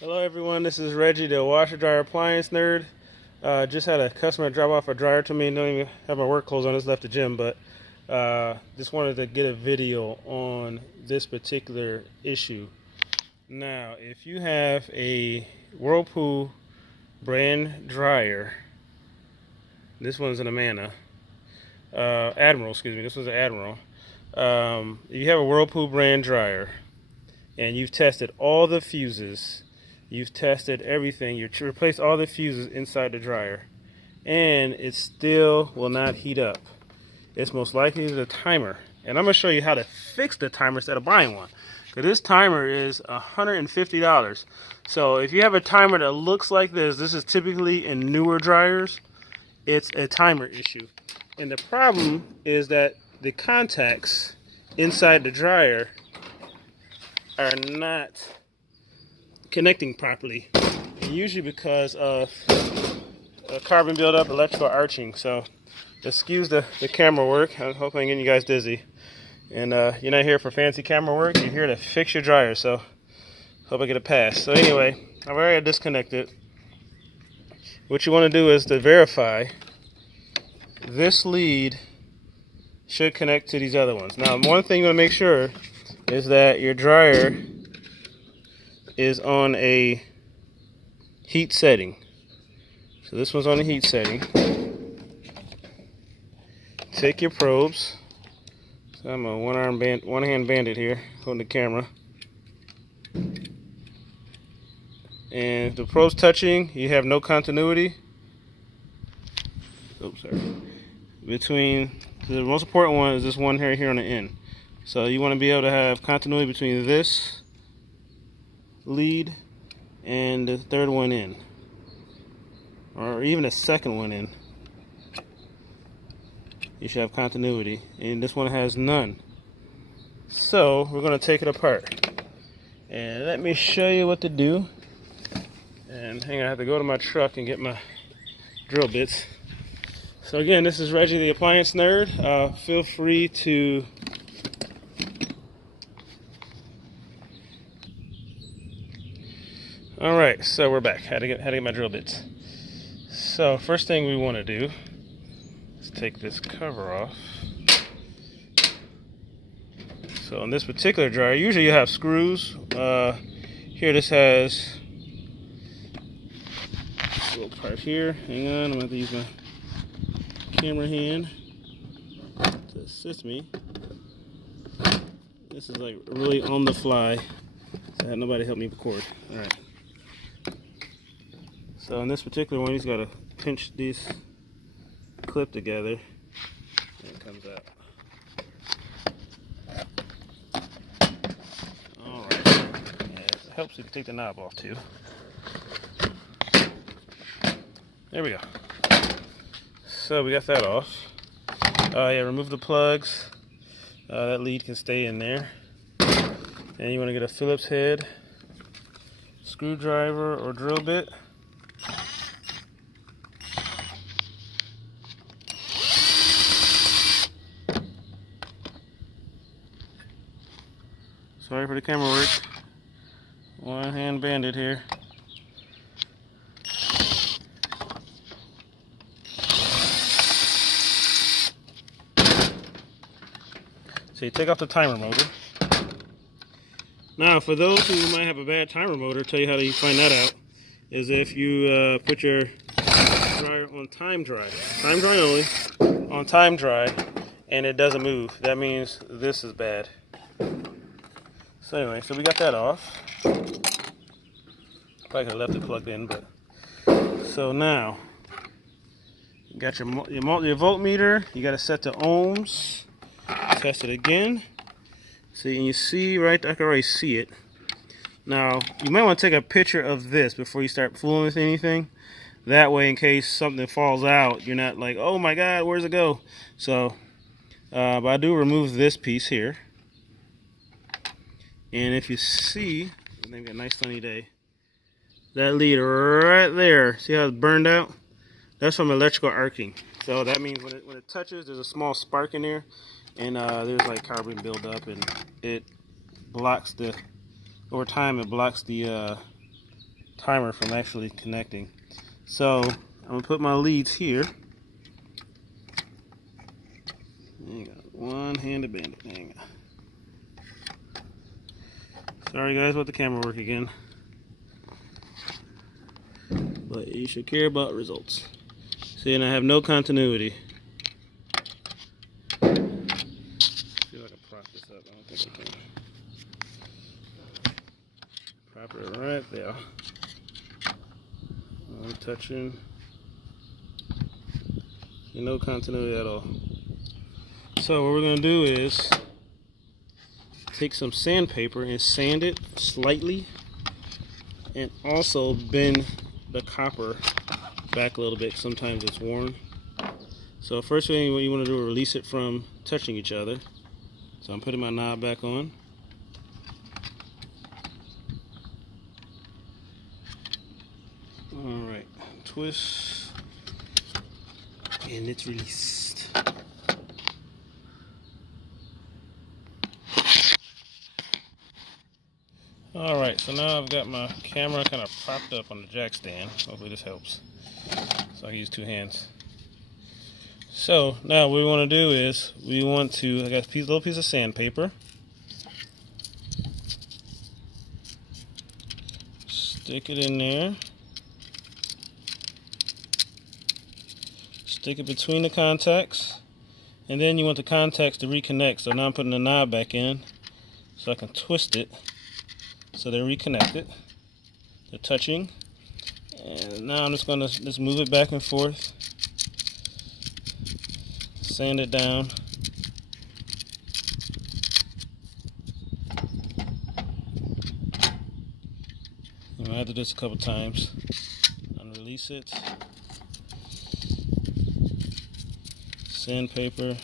Hello everyone, this is Reggie, the washer dryer appliance nerd. Just had a customer drop off a dryer to me. Don't even have my work clothes on, just left the gym, but just wanted to get a video on this particular issue. Now, if you have a Whirlpool brand dryer, this one's an Amana, Admiral, excuse me, this one's an Admiral. If you have a Whirlpool brand dryer and you've tested all the fuses, you've tested everything, you've replaced all the fuses inside the dryer, and it still will not heat up, it's most likely the timer. And I'm going to show you how to fix the timer instead of buying one, because this timer is $150. So if you have a timer that looks like this is typically in newer dryers. It's a timer issue, and the problem is that the contacts inside the dryer are not connecting properly, and usually because of carbon buildup, electrical arching. So excuse the camera work. I hope I'm getting you guys dizzy, and you're not here for fancy camera work, you're here to fix your dryer, so hope I get a pass. So anyway, I've already disconnected. What you want to do is to verify this lead should connect to these other ones. Now, one thing you want to make sure is that your dryer is on a heat setting. So this one's on a heat setting. Take your probes. So I'm a one-hand bandit here, holding the camera. And if the probe's touching, you have no continuity. Oops, sorry. Between the most important one is this one here on the end. So you want to be able to have continuity between this lead and the third one in, or even a second one in. You should have continuity, and this one has none. So we're going to take it apart, and let me show you what to do. And hang on, I have to go to my truck and get my drill bits. So again, this is Reggie, the appliance nerd. Feel free to Alright, so we're back. How to get my drill bits. So first thing we want to do is take this cover off. So in this particular dryer, usually you have screws. Here this has this little part here. Hang on, I'm going to have to use my camera hand to assist me. This is like really on the fly, so I had nobody help me record. Alright. So in this particular one, you just got to pinch these clip together, and it comes out. Alright. Yeah, it helps if you take the knob off too. There we go. So we got that off. Yeah, remove the plugs. That lead can stay in there. And you want to get a Phillips head screwdriver or drill bit. Sorry for the camera work. One hand bandit here. So you take off the timer motor. Now, for those who might have a bad timer motor, I'll tell you how to find that out. Is if you put your dryer on time dry only, on time dry, and it doesn't move. That means this is bad. So anyway, so we got that off. Probably could have left it plugged in, but so now you got your voltmeter. You got to set to ohms. Test it again. See, and you see right, I can already see it. Now you might want to take a picture of this before you start fooling with anything. That way, in case something falls out, you're not like, oh my God, where's it go? So, but I do remove this piece here. And if you see, they've got a nice sunny day. That lead right there, see how it's burned out? That's from electrical arcing. So that means when it touches, there's a small spark in there, and there's like carbon buildup, and it blocks the, over time it blocks the timer from actually connecting. So I'm gonna put my leads here. Hang on, one-handed bandit. Hang on. Sorry guys about the camera work again. But you should care about results. See, and I have no continuity. See if I can prop this up. I don't think I can. Prop it right there. I'm touching. No continuity at all. So what we're going to do is take some sandpaper and sand it slightly, and also bend the copper back a little bit. Sometimes it's worn. So first thing what you want to do is release it from touching each other. So I'm putting my knob back on. Alright, twist, and it's released. Alright, so now I've got my camera kind of propped up on the jack stand. Hopefully this helps. So I can use two hands. So now what we want to do is I got a little piece of sandpaper. Stick it in there. Stick it between the contacts. And then you want the contacts to reconnect. So now I'm putting the knob back in so I can twist it. So they're reconnected, they're touching, and now I'm just going to move it back and forth, sand it down, and I have to do this a couple times, unrelease it, sandpaper,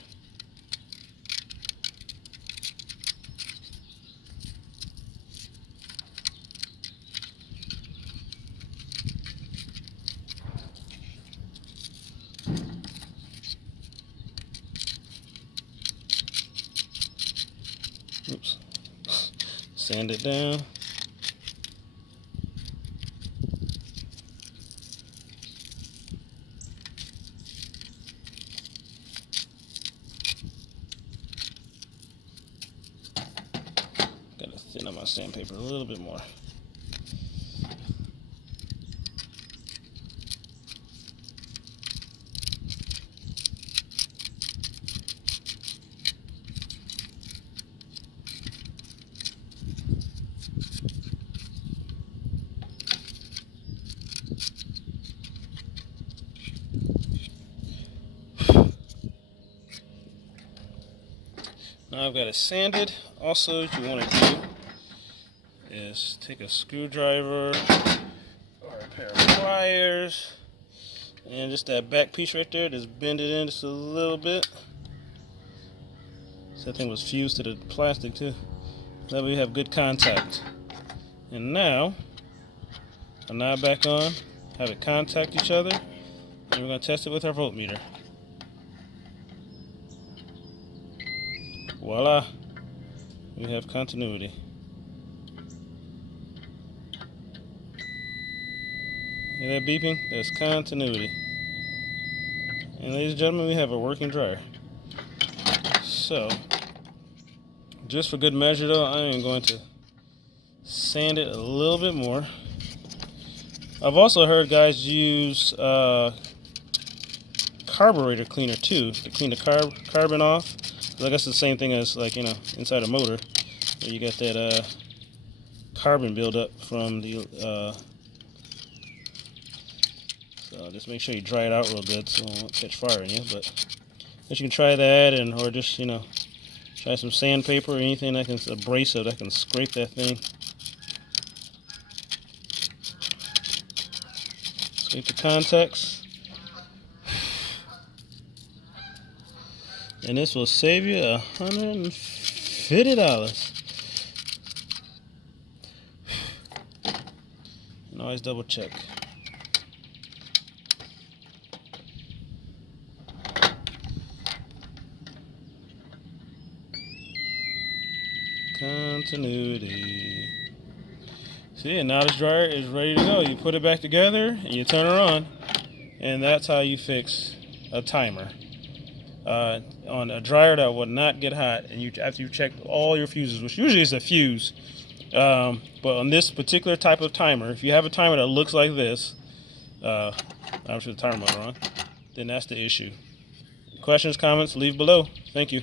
oops, sand it down. Gotta thin up my sandpaper a little bit more. Now I've got it sanded. Also, what you want to do is take a screwdriver or a pair of pliers, and just that back piece right there, just bend it in just a little bit. So that thing was fused to the plastic too. That way we have good contact. And now, a knob back on, have it contact each other, and we're going to test it with our voltmeter. Voila, we have continuity. Hear that beeping? That's continuity. And ladies and gentlemen, we have a working dryer. So, just for good measure though, I am going to sand it a little bit more. I've also heard guys use carburetor cleaner too, to clean the carbon off. I guess it's the same thing as, like, you know, inside a motor, where you got that carbon buildup from the so just make sure you dry it out real good so it won't catch fire in you. But you can try that, or just, you know, try some sandpaper or anything that can, abrasive that can scrape that thing. Scrape the contacts. And this will save you $150. And always double check. Continuity. See, and now this dryer is ready to go. You put it back together and you turn her on, and that's how you fix a timer on a dryer that will not get hot. And after you check all your fuses, which usually is a fuse, but on this particular type of timer, if you have a timer that looks like this, I'm sure the timer motor on, then that's the issue. Questions, comments, leave below. Thank you.